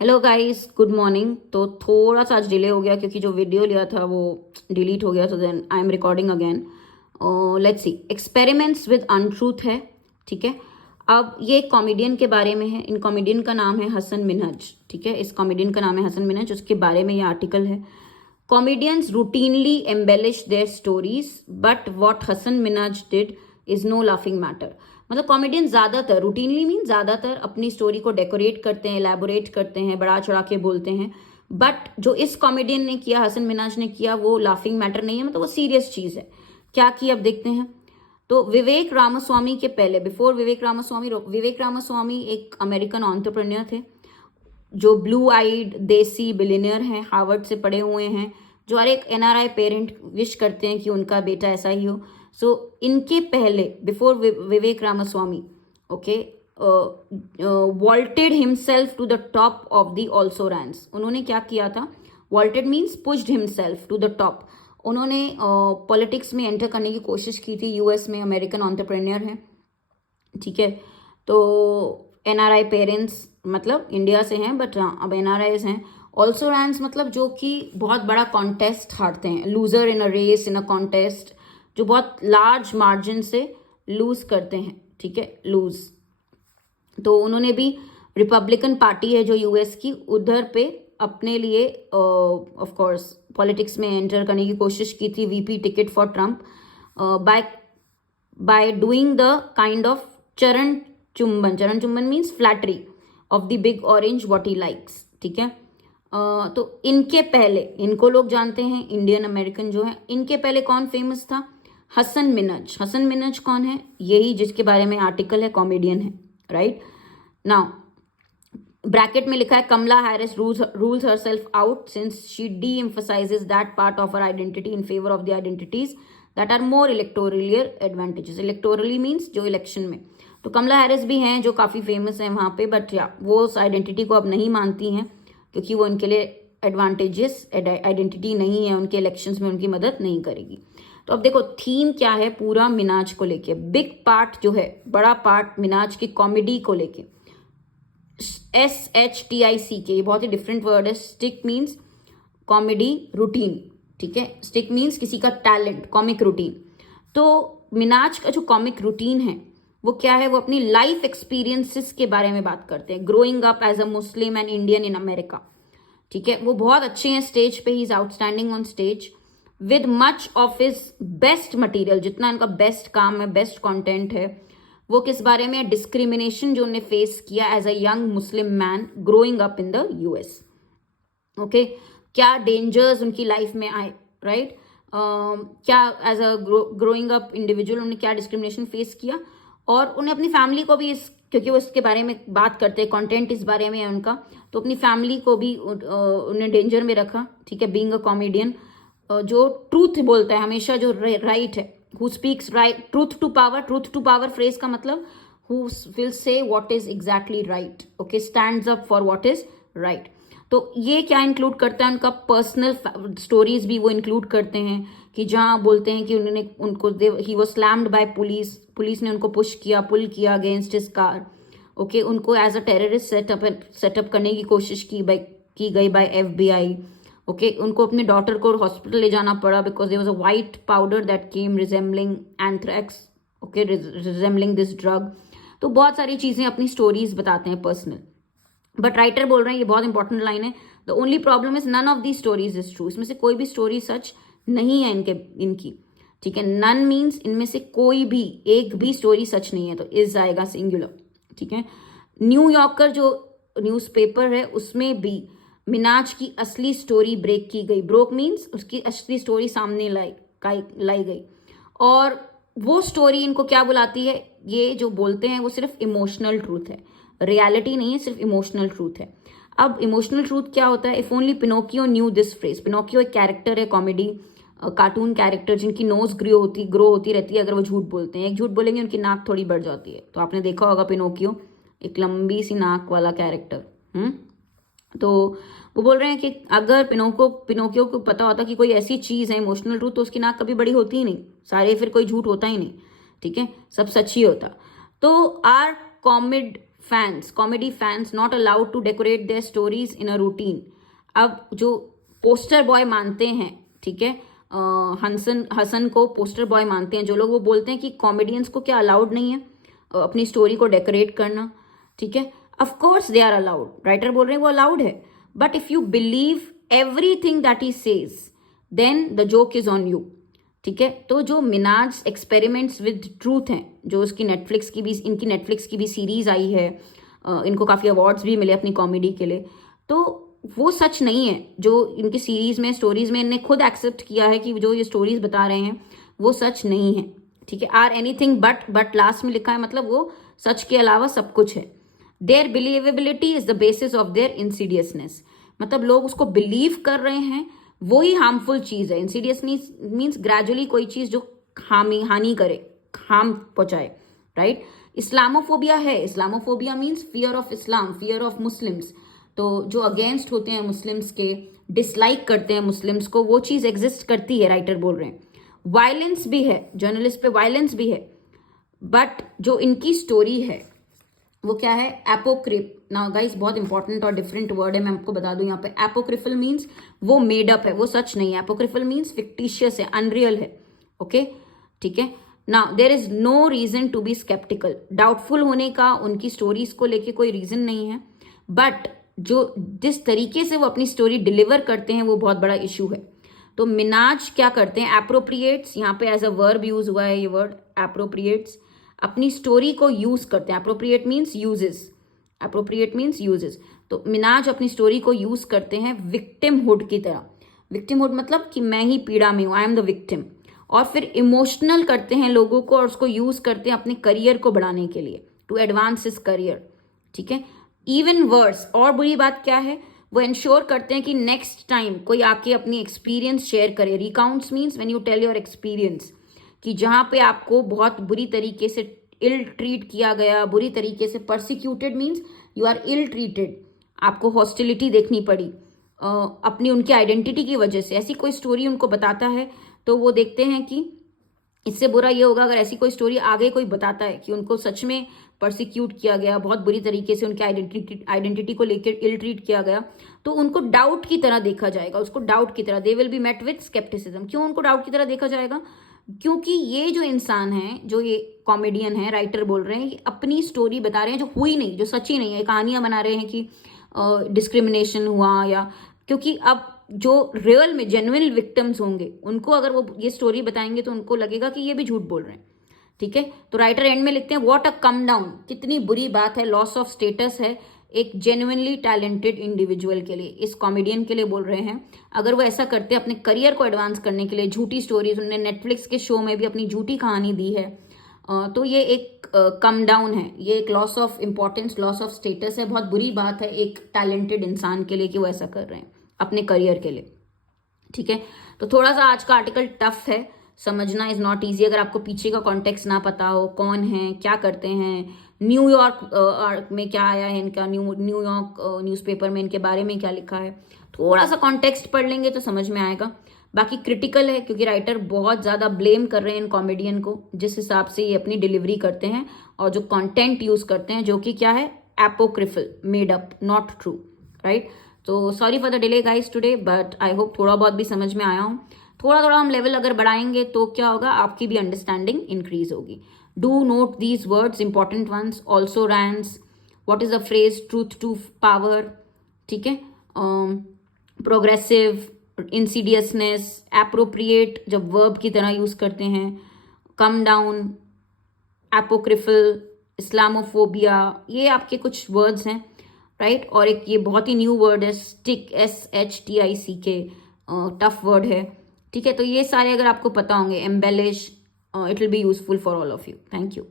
Hello guys, good morning. तो थोड़ा सा आज डिले हो गया क्योंकि जो वीडियो लिया था वो डिलीट हो गया, तो then I am recording again. Let's see, experiments with untruth है। ठीक है, अब ये कॉमेडियन के बारे में है। इन कॉमेडियन का नाम है हसन मिनहज। ठीक है, इस कॉमेडियन का नाम है हसन मिनहज, उसके बारे में ये आर्टिकल है। Comedians routinely embellish their stories but what Hasan Minhaj did is no laughing matter. मतलब कॉमेडियन ज्यादातर, रूटीनली मीन ज्यादातर, अपनी स्टोरी को डेकोरेट करते हैं, एलैबोरेट करते हैं, बढ़ा चढ़ा के बोलते हैं। बट जो इस कॉमेडियन ने किया, हसन मिनाज ने किया, वो लाफिंग मैटर नहीं है, मतलब वो सीरियस चीज है। क्या की, अब देखते हैं। तो विवेक रामास्वामी के पहले, बिफोर विवेक रामास्वामी एक अमेरिकन एंटरप्रेन्योर थे जो ब्लू आइड देसी बिलियनियर हैं, हार्वर्ड से पढ़े हुए हैं, जो हर एक एनआरआई पेरेंट विश करते हैं कि उनका बेटा ऐसा ही हो। सो इनके पहले, before Vivek Ramaswamy, okay, vaulted himself to the top of the also ranks. उन्होंने क्या किया था? Vaulted means pushed himself to the top. उन्होंने पॉलिटिक्स में एंटर करने की कोशिश की थी। यूएस में अमेरिकन एंटरप्रेन्योर है। ठीक है, तो एनआरआई पेरेंट्स, मतलब इंडिया से हैं, बट हाँ अब एनआरआईज हैं। ऑल्सो रैंक्स मतलब जो कि बहुत बड़ा कॉन्टेस्ट हारते हैं, loser in a race, in a contest, जो बहुत लार्ज मार्जिन से लूज करते हैं। ठीक है, लूज। तो उन्होंने भी, रिपब्लिकन पार्टी है जो यूएस की, उधर पे अपने लिए ऑफ कोर्स पॉलिटिक्स में एंटर करने की कोशिश की थी, VP ticket for Trump, by by doing the kind of चरण चुंबन means flattery of the big orange what he likes. ठीक है, तो इनके पहले, इनको लोग जानते हैं, इंडियन अमेरिकन जो है, इनके पहले कौन फेमस था? हसन मिनज। हसन मिनज कौन है? यही जिसके बारे में आर्टिकल है, कॉमेडियन है, राइट। नाउ ब्रैकेट में लिखा है Kamala Harris rules herself out since she de-emphasizes that part of her identity in favour of the identities that are more electorally advantages. Electorally means जो इलेक्शन में, तो कमला Harris भी हैं जो काफी फेमस है वहां पे, बट या वो उस आइडेंटिटी को अब नहीं मानती हैं क्योंकि वो उनके लिए एडवांटेजेस आइडेंटिटी नहीं है, उनके इलेक्शंस में उनकी मदद नहीं करेगी। तो अब देखो थीम क्या है पूरा मिनाज को लेके। बिग पार्ट जो है, बड़ा पार्ट मिनाज की कॉमेडी को लेके। SHTICK, ये बहुत ही डिफरेंट वर्ड है। Stick means comedy routine. ठीक है, स्टिक मीन्स किसी का टैलेंट, कॉमिक रूटीन। तो मिनाज का जो कॉमिक रूटीन है वो क्या है? वो अपनी लाइफ एक्सपीरियंसेस के बारे में बात करते हैं। Growing up as a Muslim and Indian in America. ठीक है, वो बहुत अच्छे हैं स्टेज पे, he is outstanding on stage with much of his best material. जितना इनका बेस्ट काम है, बेस्ट कंटेंट है, वो किस बारे में? डिस्क्रिमिनेशन जो उन्हें फेस किया as a young Muslim man growing up in the US. Okay, क्या डेंजर्स उनकी लाइफ में आए, राइट। क्या as a growing up individual उन्हें क्या डिस्क्रिमिनेशन फेस किया, और उन्हें अपनी फैमिली को भी, इस क्योंकि वो इसके बारे में बात करते हैं, कंटेंट इस बारे में है उनका, तो अपनी फैमिली को भी उन्हें डेंजर में रखा। ठीक है, बीइंग अ कॉमेडियन जो ट्रूथ बोलता है हमेशा, जो राइट है, who speaks right, truth to power. Truth to power phrase का मतलब who will say what is exactly right, okay, stands up for what is right. तो ये क्या इंक्लूड करता है? उनका पर्सनल स्टोरीज भी वो इंक्लूड करते हैं, कि जहां बोलते हैं कि उन्होंने उनको, he was slammed by police, police ने उनको पुश किया, पुल किया अगेंस्ट हिज कार। ओके, उनको एज अ टेररिस्ट सेटअप करने की कोशिश की गई बाय FBI। ओके, उनको अपनी डॉटर को हॉस्पिटल ले जाना पड़ा because there was a white powder that came resembling anthrax, okay, resembling this drug. तो बहुत सारी चीजें अपनी स्टोरीज बताते हैं पर्सनल। बट राइटर बोल रहे हैं, ये बहुत इंपॉर्टेंट लाइन है, the only problem is none of the stories is true. इसमें से कोई भी स्टोरी सच नहीं है इनकी। ठीक है, नन मीन्स इनमें से कोई भी एक भी स्टोरी सच नहीं है, तो इज आएगा सिंगुलर। ठीक है, न्यूयॉर्कर जो न्यूज़पेपर है उसमें भी मिनाज की असली स्टोरी ब्रेक की गई। ब्रोक मीन्स उसकी असली स्टोरी सामने लाई गई। और वो स्टोरी इनको क्या बुलाती है? ये जो बोलते हैं वो सिर्फ इमोशनल ट्रूथ है, रियलिटी नहीं है, सिर्फ इमोशनल ट्रूथ है। अब इमोशनल ट्रूथ क्या होता है? If only Pinocchio new this phrase. Pinocchio एक कैरेक्टर है, कॉमेडी कार्टून कैरेक्टर, जिनकी नोज ग्रो होती रहती है अगर वो झूठ बोलते हैं। एक झूठ बोलेंगे उनकी नाक थोड़ी बढ़ जाती है, तो आपने देखा होगा पिनोकियो, एक लंबी सी नाक वाला कैरेक्टर। तो वो बोल रहे हैं कि अगर पिनोकियो को पता होता कि कोई ऐसी चीज है इमोशनल ट्रूथ, तो उसकी नाक कभी बड़ी होती ही नहीं, सारे फिर कोई झूठ होता ही नहीं। ठीक है, सब सच ही होता। तो are comedy fans, comedy fans not allowed to decorate their stories in a routine. अब जो पोस्टर बॉय मानते हैं, ठीक है, हसन को पोस्टर बॉय मानते हैं जो लोग, वो बोलते हैं कि कॉमेडियंस को क्या अलाउड नहीं है अपनी स्टोरी को डेकोरेट करना, ठीक है। Of course they are allowed, writer बोल रहे हैं वो अलाउड है, but if you believe everything that he says then the joke is on you, ठीक है। तो जो मिनाज एक्सपेरिमेंट्स विद ट्रूथ हैं, जो उसकी इनकी नेटफ्लिक्स की भी सीरीज आई है, इनको काफ़ी अवार्ड्स भी मिले अपनी कॉमेडी के लिए, तो वो सच नहीं है। जो इनकी सीरीज में, स्टोरीज में इन्हें खुद एक्सेप्ट किया है कि जो ये स्टोरीज बता रहे हैं वो सच नहीं है, ठीक है। आर एनीथिंग बट लास्ट में लिखा है, मतलब वो सच के अलावा सब कुछ है। Their believability is the basis of their insidiousness, मतलब लोग उसको बिलीव कर रहे हैं, वो ही हार्मफुल चीज है। इंसीडियसनेस मीन्स ग्रेजुअली कोई चीज जो हानि करे, हार्म पहुंचाए, राइट। इस्लामोफोबिया है, Islamophobia means fear of Islam, fear of Muslims. तो जो अगेंस्ट होते हैं मुस्लिम्स के, डिसलाइक करते हैं मुस्लिम्स को, वो चीज एग्जिस्ट करती है, राइटर बोल रहे हैं। वायलेंस भी है, जर्नलिस्ट पे वायलेंस भी है, बट जो इनकी स्टोरी है वो क्या है, एपोक्रिप। नाउ गाइस, बहुत इंपॉर्टेंट और डिफरेंट वर्ड है, मैं आपको बता दूं यहाँ पे। एपोक्रिफल मीन्स वो मेड अप है, वो सच नहीं है। एपोक्रिफल मीन्स फिक्टिशियस है, अनरियल है, ओके, ठीक है। Now there is no reason to be sceptical, doubtful होने का उनकी स्टोरीज को लेके कोई रीजन नहीं है, बट जो जिस तरीके से वो अपनी स्टोरी डिलीवर करते हैं वो बहुत बड़ा इशू है। तो मिनाज क्या करते हैं, एप्रोप्रिएट्स, यहाँ पे एज अ वर्ब यूज हुआ है ये वर्ड एप्रोप्रिएट्स, अपनी स्टोरी को यूज करते हैं। Appropriate means uses, appropriate means uses. तो मिनाज अपनी स्टोरी को यूज करते हैं विक्टिमहुड की तरह। विक्टिमहुड मतलब कि मैं ही पीड़ा में हूं, आई एम द विक्टिम। और फिर इमोशनल करते हैं लोगों को और उसको यूज करते हैं अपने करियर को बढ़ाने के लिए, टू एडवांस हिज करियर, ठीक है। इवन वर्स, और बुरी बात क्या है, वो इंश्योर करते हैं कि नेक्स्ट टाइम कोई आके अपनी एक्सपीरियंस शेयर करे। Recounts means when you tell your experience, कि जहां पे आपको बहुत बुरी तरीके से इल ट्रीट किया गया, बुरी तरीके से persecuted means you are ill treated, आपको हॉस्टिलिटी देखनी पड़ी अपनी उनकी आइडेंटिटी की वजह से, ऐसी कोई स्टोरी उनको बताता है, तो वो देखते हैं कि इससे बुरा ये होगा अगर ऐसी कोई स्टोरी आगे कोई बताता है कि उनको सच में परसिक्यूट किया गया, बहुत बुरी तरीके से उनकी आइडेंटिटी को लेकर इल ट्रीट किया गया, तो उनको डाउट की तरह देखा जाएगा, उसको डाउट की तरह, they will be met with scepticism. क्यों उनको डाउट की तरह देखा जाएगा, क्योंकि ये जो इंसान है, जो ये कॉमेडियन है, राइटर बोल रहे हैं, ये अपनी स्टोरी बता रहे हैं जो हुई नहीं, जो सच्ची नहीं है, कहानियां बना रहे हैं कि डिस्क्रिमिनेशन हुआ, या क्योंकि अब जो रियल में जेन्युइन विक्टिम्स होंगे उनको अगर वो ये स्टोरी बताएंगे तो उनको लगेगा कि ये भी झूठ बोल रहे हैं, ठीक है। तो राइटर एंड में लिखते हैं व्हाट अ कम डाउन, कितनी बुरी बात है, लॉस ऑफ स्टेटस है एक जेन्युइनली टैलेंटेड इंडिविजुअल के लिए, इस कॉमेडियन के लिए बोल रहे हैं। अगर वो ऐसा करते अपने करियर को एडवांस करने के लिए, झूठी स्टोरीज, उन्होंने नेटफ्लिक्स के शो में भी अपनी झूठी कहानी दी है, तो ये एक कम डाउन है, ये एक loss of importance, loss of status है। बहुत बुरी बात है एक टैलेंटेड इंसान के लिए कि वो ऐसा कर रहे हैं अपने करियर के लिए, ठीक है। तो थोड़ा सा आज का आर्टिकल टफ है, समझना इज नॉट इजी अगर आपको पीछे का कॉन्टेक्स्ट ना पता हो, कौन है, क्या करते हैं, न्यूयॉर्क में क्या आया है इनका, न्यूयॉर्क न्यूज़पेपर में इनके बारे में क्या लिखा है, थोड़ा सा कॉन्टेक्स्ट पढ़ लेंगे तो समझ में आएगा। बाकी क्रिटिकल है क्योंकि राइटर बहुत ज़्यादा ब्लेम कर रहे हैं इन कॉमेडियन को, जिस हिसाब से ये अपनी डिलीवरी करते हैं और जो कंटेंट यूज करते हैं, जो कि क्या है, apocryphal, made up, not true, right. तो sorry for the delay guys today, but I hope थोड़ा बहुत भी समझ में आया हूँ। थोड़ा थोड़ा हम लेवल अगर बढ़ाएंगे तो क्या होगा, आपकी भी अंडरस्टैंडिंग इंक्रीज होगी। Do note these words, important ones, also रैंस, what is the phrase, truth to power, ठीक है, प्रोग्रेसिव, इंसीडियसनेस, एप्रोप्रिएट जब वर्ब की तरह यूज करते हैं, कम डाउन, एपोक्रिफल, इस्लामोफोबिया, ये आपके कुछ वर्ड्स हैं, राइट। और एक ये बहुत ही न्यू वर्ड है स्टिक, SHTICK, टफ वर्ड है, ठीक है। तो ये सारे अगर आपको पता होंगे, embellish, it will be useful for all of you. Thank you.